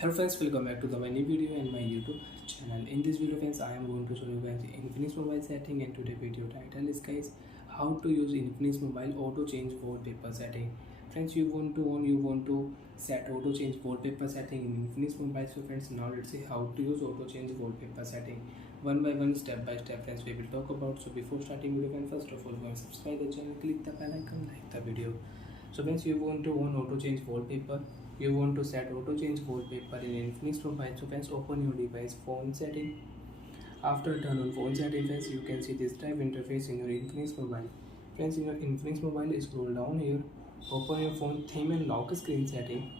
Hello friends, welcome back to my new video and my YouTube channel. In this video friends, I am going to show you guys Infinix mobile setting, and today video title is guys how to use Infinix mobile auto change wallpaper setting. Friends, you want to set auto change wallpaper setting in Infinix mobile. So friends, now let's see how to use auto change wallpaper setting one by one, step by step. Friends, we will talk about. So before starting video, friends, first of all go and subscribe the channel, click the bell icon, like the video. So friends, you want to on auto change wallpaper. You want to set auto change wallpaper in Infinix mobile. So friends, open your device phone setting. After turn on phone setting, friends, you can see this type interface in your Infinix mobile. Friends, in your Infinix mobile, scroll down here, open your phone theme and lock screen setting.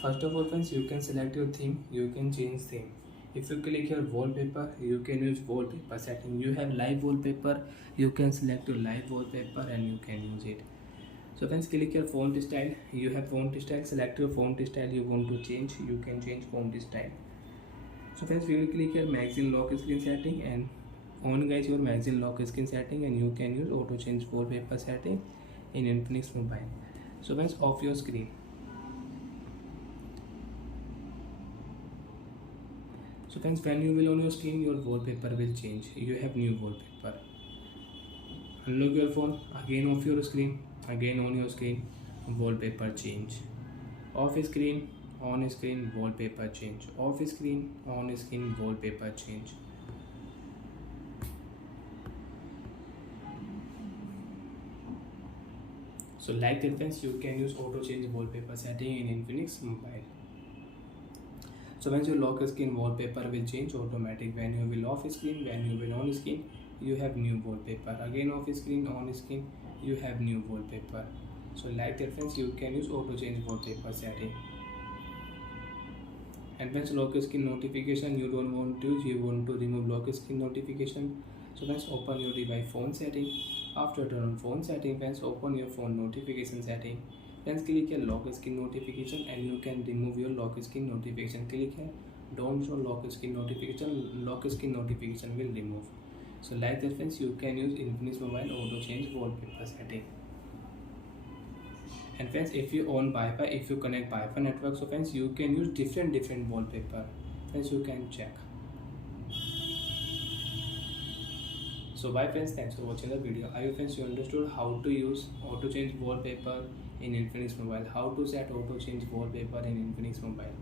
First of all friends, you can select your theme, you can change theme. If you click here wallpaper, you can use wallpaper setting. You have live wallpaper, you can select your live wallpaper and you can use it. So friends, click your font style. You have font style, select your font style you want to change, you can change font style. So friends, we will click here magazine lock screen setting and on guys your magazine lock screen setting, and you can use auto change wallpaper setting in Infinix mobile. So friends, off your screen. So friends, when you will on your screen, your wallpaper will change. You have new wallpaper. Unlock your phone, again off your screen, again on your screen, wallpaper change. Off screen, on screen, wallpaper change. Off screen, on screen, wallpaper change. So like that friends, you can use auto change wallpaper setting in Infinix mobile. So once your lock screen, wallpaper will change automatic. When you will off screen, when you will on screen, you have new wallpaper. Again off screen, on screen, you have new wallpaper. So like that friends, you can use auto change wallpaper setting. And friends, lock screen notification you don't want to use, you want to remove lock screen notification. So friends, open your device phone setting. After turn on phone setting, friends, open your phone notification setting. Friends, click here lock screen notification and you can remove your lock screen notification. Click here don't show lock screen notification, lock screen notification will remove. So like that friends, you can use Infinix mobile auto change wallpaper setting. And friends, if you own Wi-Fi, if you connect Wi-Fi network, so friends, you can use different wallpaper. Friends, you can check. So bye friends, thanks for watching the video. I hope friends you understood how to use auto change wallpaper in Infinix mobile, how to set auto change wallpaper in Infinix mobile.